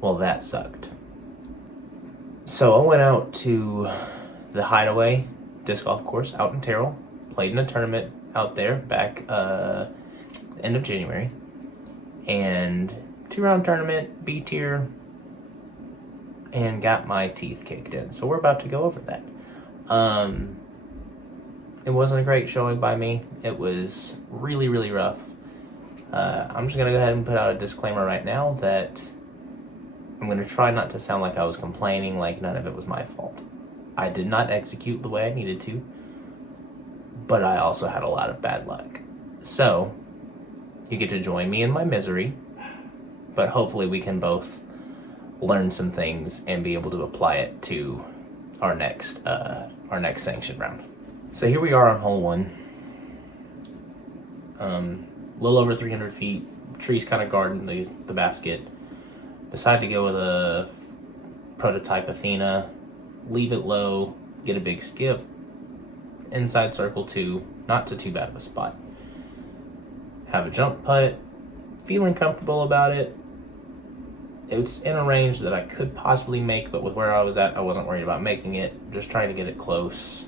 Well, that sucked. So I went out to the Hideaway disc golf course out in Terrell, played in a tournament out there back end of January, and 2-round tournament, B tier, and got my teeth kicked in. So we're about to go over that. It wasn't a great showing by me. It was really, really rough. I'm just going to go ahead and put out a disclaimer right now that I'm going to try not to sound like I was complaining, like none of it was my fault. I did not execute the way I needed to, but I also had a lot of bad luck. So, you get to join me in my misery, but hopefully we can both learn some things and be able to apply it to our next sanction round. So here we are on hole 1. A little over 300 feet. Trees kind of guarding the basket. Decide to go with a prototype Athena, leave it low, get a big skip, inside circle 2, not to too bad of a spot. Have a jump putt, feeling comfortable about it. It's in a range that I could possibly make, but with where I was at, I wasn't worried about making it, just trying to get it close.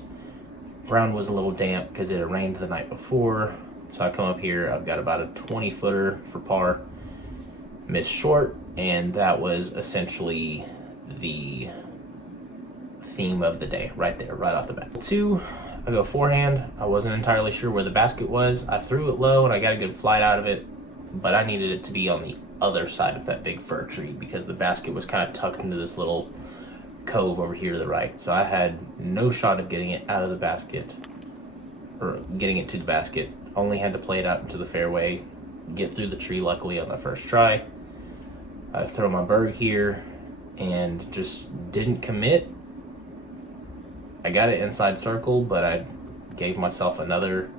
Ground was a little damp because it had rained the night before, so I come up here, I've got about a 20-footer for par, missed short, and that was essentially the theme of the day right there, right off the bat. 2, I go forehand. I wasn't entirely sure where the basket was. I threw it low and I got a good flight out of it, but I needed it to be on the other side of that big fir tree because the basket was kind of tucked into this little cove over here to the right. So I had no shot of getting it out of the basket, or getting it to the basket. Only had to play it out into the fairway, get through the tree luckily on the first try. I throw my berg here and just didn't commit. I got it inside circle, but I gave myself another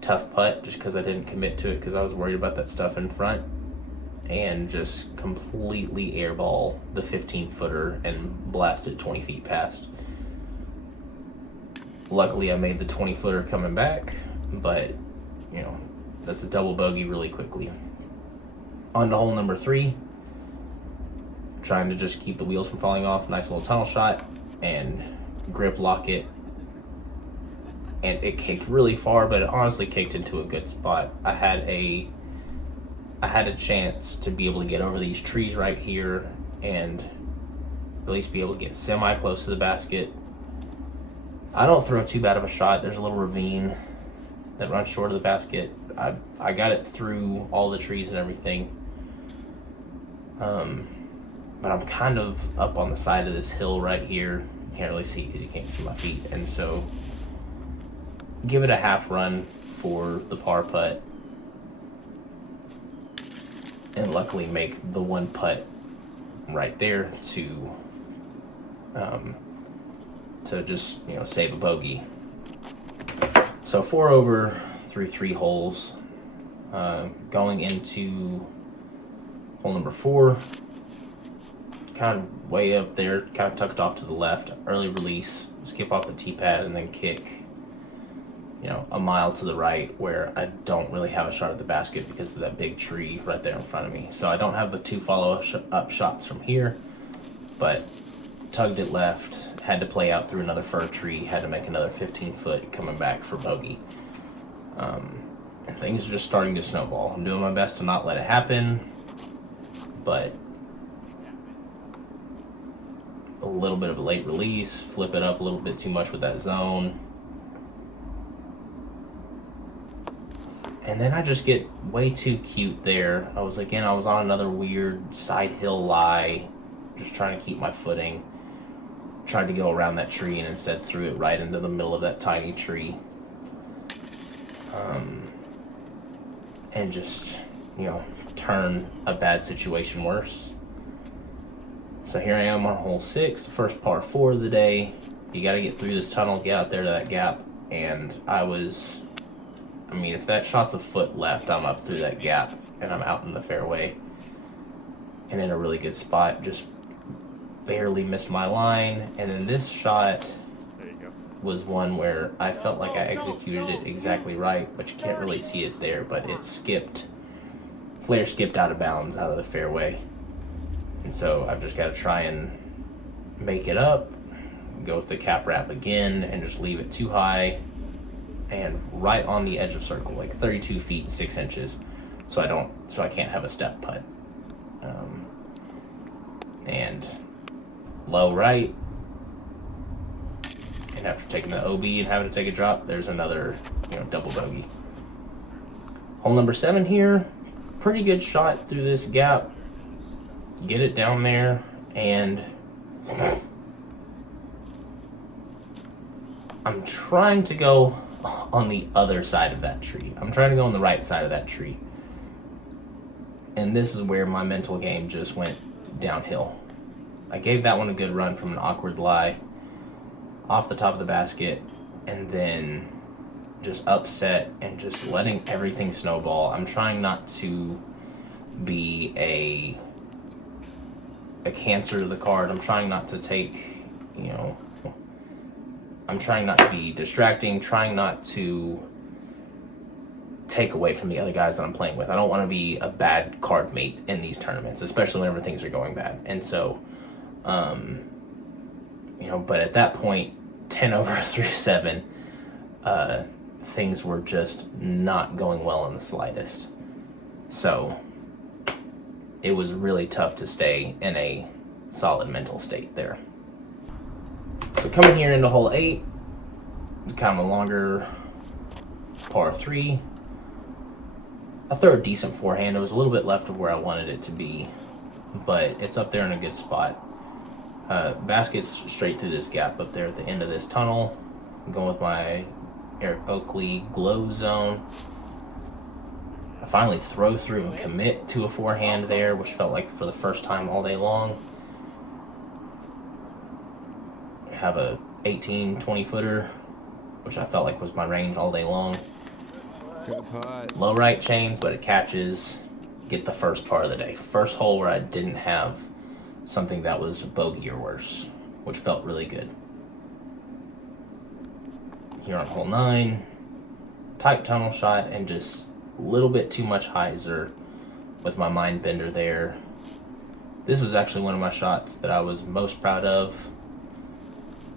tough putt just because I didn't commit to it because I was worried about that stuff in front, and just completely airball the 15-footer and blasted 20 feet past. Luckily, I made the 20-footer coming back, but, you know, that's a double bogey really quickly. On to hole number 3. Trying to just keep the wheels from falling off. Nice little tunnel shot and grip lock it. And it kicked really far, but it honestly kicked into a good spot. I had a chance to be able to get over these trees right here and at least be able to get semi-close to the basket. I don't throw too bad of a shot. There's a little ravine that runs short of the basket. I got it through all the trees and everything. But I'm kind of up on the side of this hill right here. You can't really see because you can't see my feet. And so give it a half run for the par putt. And luckily make the one putt right there to just, you know, save a bogey. So 4 over through 3 holes. Going into hole number 4. Kind of way up there, kind of tucked off to the left. Early release, skip off the tee pad, and then kick, you know, a mile to the right where I don't really have a shot at the basket because of that big tree right there in front of me. So I don't have the 2 follow-up shots from here, but tugged it left, had to play out through another fir tree, had to make another 15-foot coming back for bogey. And things are just starting to snowball. I'm doing my best to not let it happen, but a little bit of a late release, flip it up a little bit too much with that zone. And then I just get way too cute there. I was on another weird side hill lie, just trying to keep my footing. Tried to go around that tree and instead threw it right into the middle of that tiny tree. And just, you know, turn a bad situation worse. So here I am on hole 6, the first par 4 of the day. You got to get through this tunnel, get out there to that gap. And if that shot's a foot left, I'm up through that gap and I'm out in the fairway and in a really good spot. Just barely missed my line. And then this shot was one where I felt like I executed it exactly right, but you can't really see it there, but it flare skipped out of bounds out of the fairway. And so I've just got to try and make it up, go with the cap wrap again, and just leave it too high and right on the edge of circle, like 32 feet 6 inches, so I can't have a step putt. And low right, and after taking the OB and having to take a drop, there's another double bogey. Hole number 7 here, pretty good shot through this gap. Get it down there, and I'm trying to go on the other side of that tree. I'm trying to go on the right side of that tree. And this is where my mental game just went downhill. I gave that one a good run from an awkward lie off the top of the basket, and then just upset and just letting everything snowball. I'm trying not to be a cancer to the card. I'm trying not to take, I'm trying not to be distracting, trying not to take away from the other guys that I'm playing with. I don't want to be a bad card mate in these tournaments, especially whenever things are going bad. And so, but at that point, 10 over through 7, things were just not going well in the slightest. So it was really tough to stay in a solid mental state there. So coming here into hole 8, it's kind of a longer par 3. I throw a decent forehand. It was a little bit left of where I wanted it to be, but it's up there in a good spot. Basket's straight through this gap up there at the end of this tunnel. I'm going with my Eric Oakley glow zone. I finally throw through and commit to a forehand there, which felt like for the first time all day long. I have a 18, 20 footer, which I felt like was my range all day long. Good putt. Low right chains, but it catches. Get the first par of the day. First hole where I didn't have something that was bogey or worse, which felt really good. Here on hole 9, tight tunnel shot and just a little bit too much hyzer with my mind bender there. This was actually one of my shots that I was most proud of.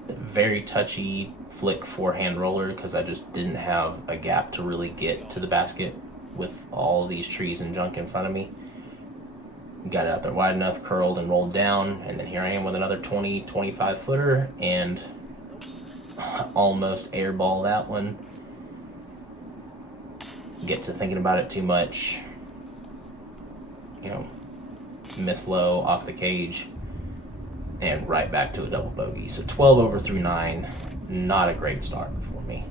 Very touchy flick forehand roller because I just didn't have a gap to really get to the basket with all these trees and junk in front of me. Got it out there wide enough, curled and rolled down, and then here I am with another 20, 25 footer and almost airball that one. Get to thinking about it too much, miss low off the cage and right back to a double bogey. So 12 over through 9, not a great start for me.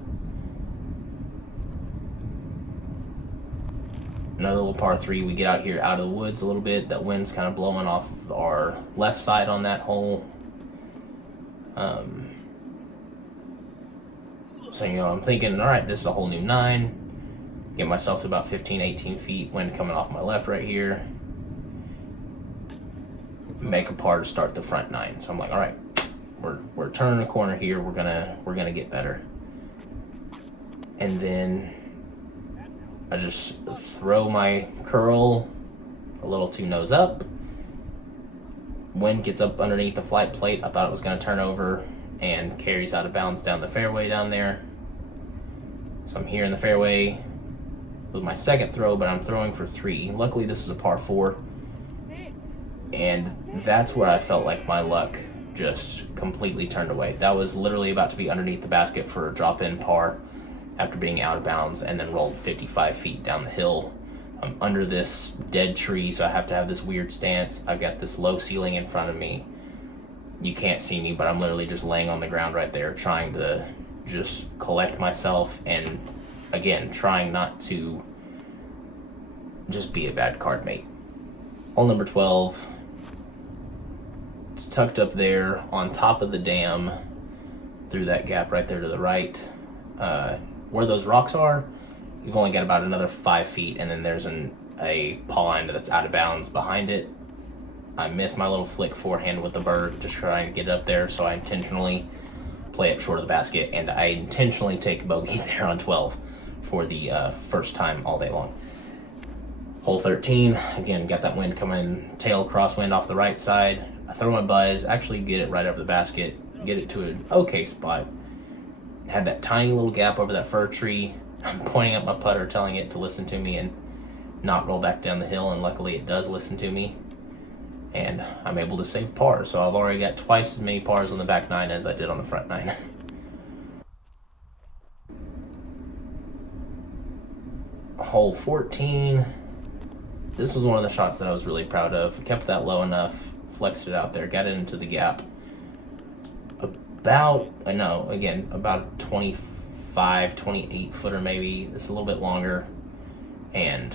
Another little par 3. We get out here out of the woods a little bit. That wind's kind of blowing off of our left side on that hole. So, I'm thinking, all right, this is a whole new 9. Get myself to about 15, 18 feet. Wind coming off my left right here. Make a par to start the front 9. So I'm like, all right, we're turning a corner here. We're gonna get better. And then I just throw my curl a little too nose up. Wind gets up underneath the flight plate. I thought it was gonna turn over and carries out of bounds down the fairway down there. So I'm here in the fairway with my second throw, but I'm throwing for 3. Luckily, this is a par 4. And that's where I felt like my luck just completely turned away. That was literally about to be underneath the basket for a drop-in par after being out of bounds and then rolled 55 feet down the hill. I'm under this dead tree, so I have to have this weird stance. I've got this low ceiling in front of me. You can't see me, but I'm literally just laying on the ground right there trying to just collect myself and, again, trying not to just be a bad card mate. Hole number 12. It's tucked up there on top of the dam through that gap right there to the right. Where those rocks are, you've only got about another 5 feet, and then there's a pond that's out of bounds behind it. I missed my little flick forehand with the bird, just trying to get it up there, so I intentionally play up short of the basket, and I intentionally take bogey there on 12 for the first time all day long. Hole 13, again, got that wind coming, tail crosswind off the right side. I throw my buzz, actually get it right over the basket, get it to an okay spot. Had that tiny little gap over that fir tree. I'm pointing at my putter, telling it to listen to me and not roll back down the hill, and luckily it does listen to me. And I'm able to save par, so I've already got twice as many pars on the back nine as I did on the front nine. Hole 14. This was one of the shots that I was really proud of. Kept that low enough, flexed it out there, got it into the gap. About 25, 28 footer maybe. It's a little bit longer. And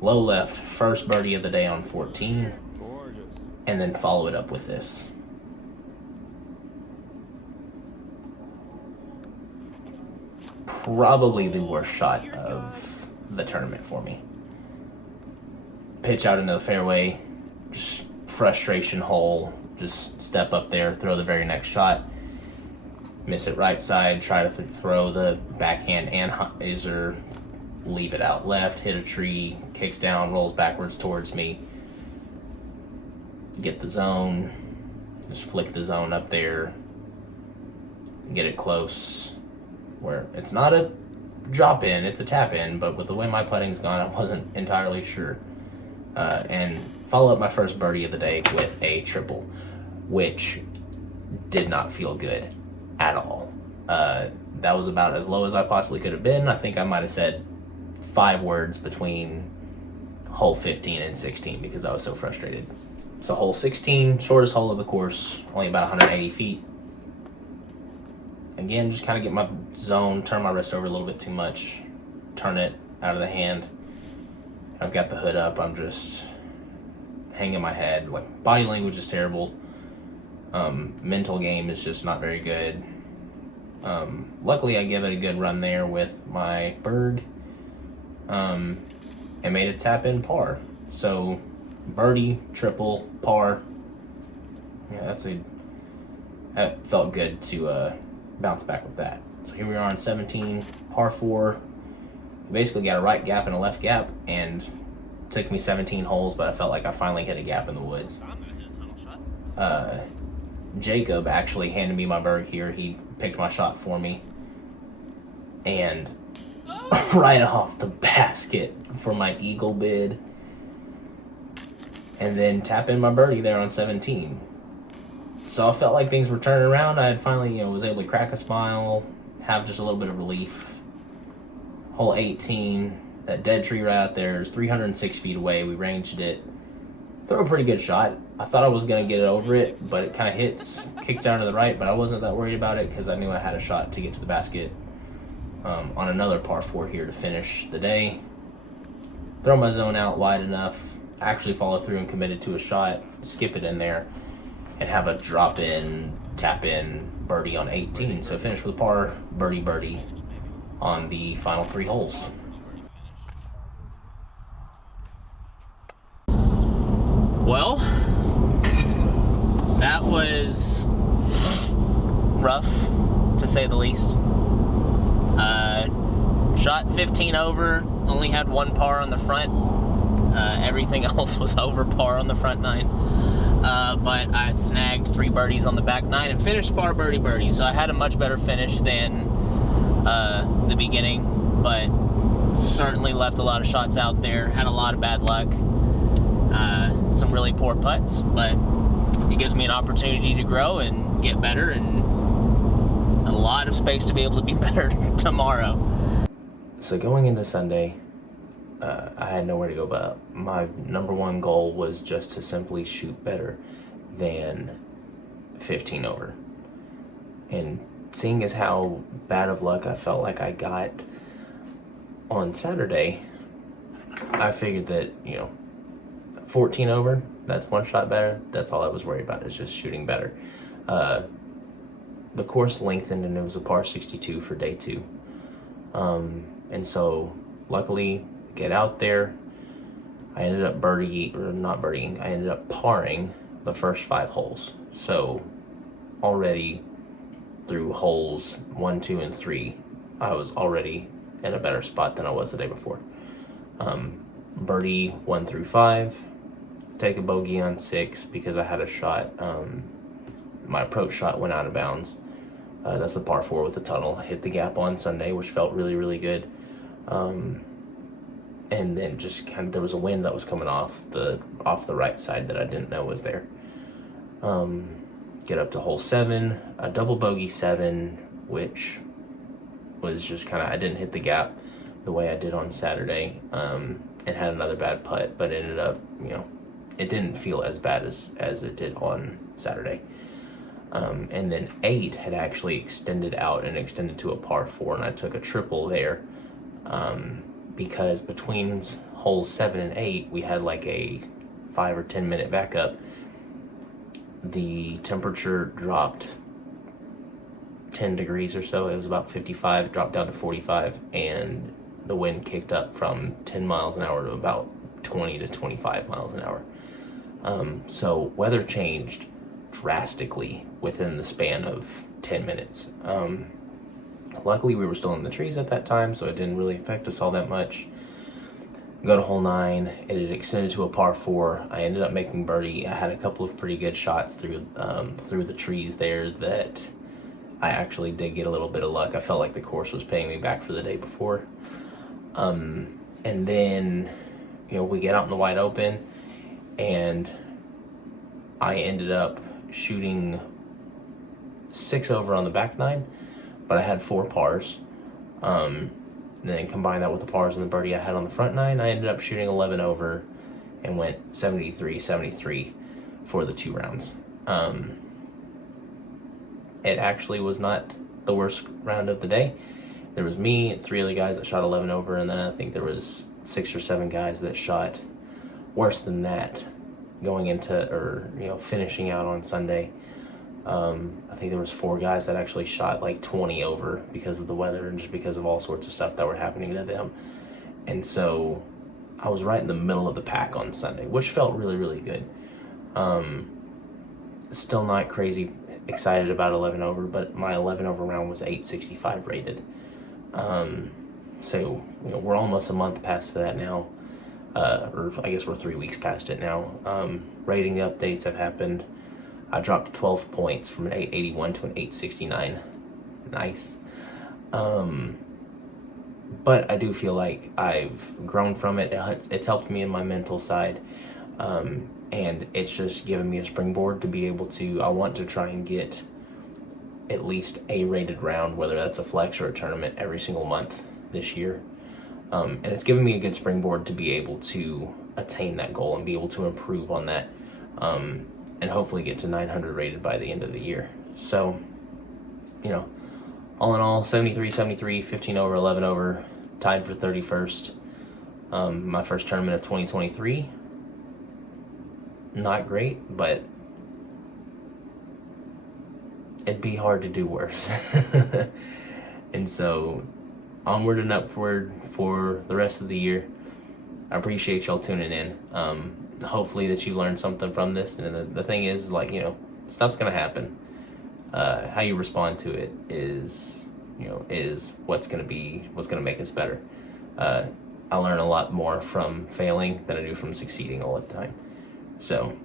low left, first birdie of the day on 14. Gorgeous. And then follow it up with this. Probably the worst shot of the tournament for me. Pitch out into the fairway, just frustration hole, just step up there, throw the very next shot, miss it right side, try to throw the backhand and hyzer, leave it out left, hit a tree, kicks down, rolls backwards towards me, get the zone, just flick the zone up there, get it close, where it's not a drop in, it's a tap in, but with the way my putting's gone, I wasn't entirely sure. And follow up my first birdie of the day with a triple, which did not feel good at all. That was about as low as I possibly could have been. I think I might have said 5 words between hole 15 and 16 because I was so frustrated. So hole 16, shortest hole of the course, only about 180 feet. Again, just kind of get my zone, turn my wrist over a little bit too much, turn it out of the hand. I've got the hood up, I'm just hanging my head. Like, body language is terrible. Mental game is just not very good. Luckily, I give it a good run there with my Berg, and made a tap-in par. So, birdie, triple, par. Yeah, that felt good to bounce back with that. So here we are on 17, par 4. Basically got a right gap and a left gap, and took me 17 holes, but I felt like I finally hit a gap in the woods. Jacob actually handed me my Berg here. He picked my shot for me, and right off the basket for my eagle bid, and then tap in my birdie there on 17. So I felt like things were turning around. I had finally, was able to crack a smile, have just a little bit of relief. Hole 18, that dead tree right out there is 306 feet away. We ranged it. Throw a pretty good shot. I thought I was going to get it over it, but it kind of kicked down to the right, but I wasn't that worried about it because I knew I had a shot to get to the basket on another par 4 here to finish the day. Throw my zone out wide enough, actually follow through and committed to a shot, skip it in there, and have a drop-in, tap-in birdie on 18. So finish with a par, birdie, birdie on the final 3 holes. Well, that was rough, to say the least. Shot 15 over, only had 1 par on the front. Everything else was over par on the front 9. But I snagged 3 birdies on the back 9 and finished par, birdie, birdie. So I had a much better finish than the beginning, but certainly left a lot of shots out there, had a lot of bad luck, some really poor putts, but it gives me an opportunity to grow and get better, and a lot of space to be able to be better tomorrow. So going into Sunday, I had nowhere to go, but my number one goal was just to simply shoot better than 15 over. And seeing as how bad of luck I felt like I got on Saturday, I figured that, 14 over, that's 1 shot better. That's all I was worried about, is just shooting better. The course lengthened and it was a par 62 for day 2. And so luckily, get out there. I ended up I ended up parring the first 5 holes. So already through holes 1, 2, and 3, I was already in a better spot than I was the day before. birdie 1 through 5, take a bogey on 6 because I had a shot. My approach shot went out of bounds. That's the par 4 with the tunnel. Hit the gap on Sunday, which felt really, really good. And then just kind of, there was a wind that was coming off the right side that I didn't know was there. Get up to hole 7, a double bogey 7, which was just kind of, I didn't hit the gap the way I did on Saturday, and had another bad putt, but ended up, it didn't feel as bad as it did on Saturday. And then 8 had actually extended to a par 4, and I took a triple there, because between holes 7 and 8, we had like a 5 or 10 minute backup. The temperature dropped 10 degrees or so. It was about 55, dropped down to 45, and the wind kicked up from 10 miles an hour to about 20 to 25 miles an hour. So weather changed drastically within the span of 10 minutes. Luckily, we were still in the trees at that time, so it didn't really affect us all that much. Go to hole 9, it had extended to a par 4. I ended up making birdie. I had a couple of pretty good shots through the trees there that I actually did get a little bit of luck. I felt like the course was paying me back for the day before. And then, we get out in the wide open, and I ended up shooting 6 over on the back 9, but I had 4 pars. And then combine that with the pars and the birdie I had on the front 9, I ended up shooting 11 over and went 73 for the 2 rounds. It actually was not the worst round of the day. There was me and 3 other guys that shot 11 over, and then I think there was 6 or 7 guys that shot worse than that going into, or finishing out on Sunday. I think there was 4 guys that actually shot like 20 over because of the weather and just because of all sorts of stuff that were happening to them. And so I was right in the middle of the pack on Sunday, which felt really, really good. Still not crazy excited about 11 over, but my 11 over round was 865 rated. So we're almost a month past that now, or I guess we're 3 weeks past it now. Rating updates have happened. I dropped 12 points from an 881 to an 869. Nice. But I do feel like I've grown from it. It's helped me in my mental side. And it's just given me a springboard to be able to, I want to try and get at least a rated round, whether that's a flex or a tournament, every single month this year. And it's given me a good springboard to be able to attain that goal and be able to improve on that. And hopefully get to 900 rated by the end of the year. So, all in all, 73, 15 over, 11 over, tied for 31st. My first tournament of 2023. Not great, but it'd be hard to do worse. And so, onward and upward for the rest of the year. I appreciate y'all tuning in. Hopefully that you learned something from this, and the thing is, stuff's gonna happen. How you respond to it is what's gonna make us better. I learn a lot more from failing than I do from succeeding all the time. So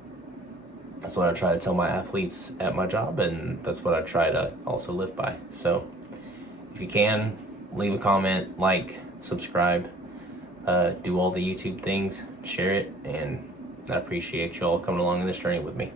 that's what I try to tell my athletes at my job, and that's what I try to also live by. So if you can, leave a comment, subscribe, do all the YouTube things, share it, and I appreciate y'all coming along in this journey with me.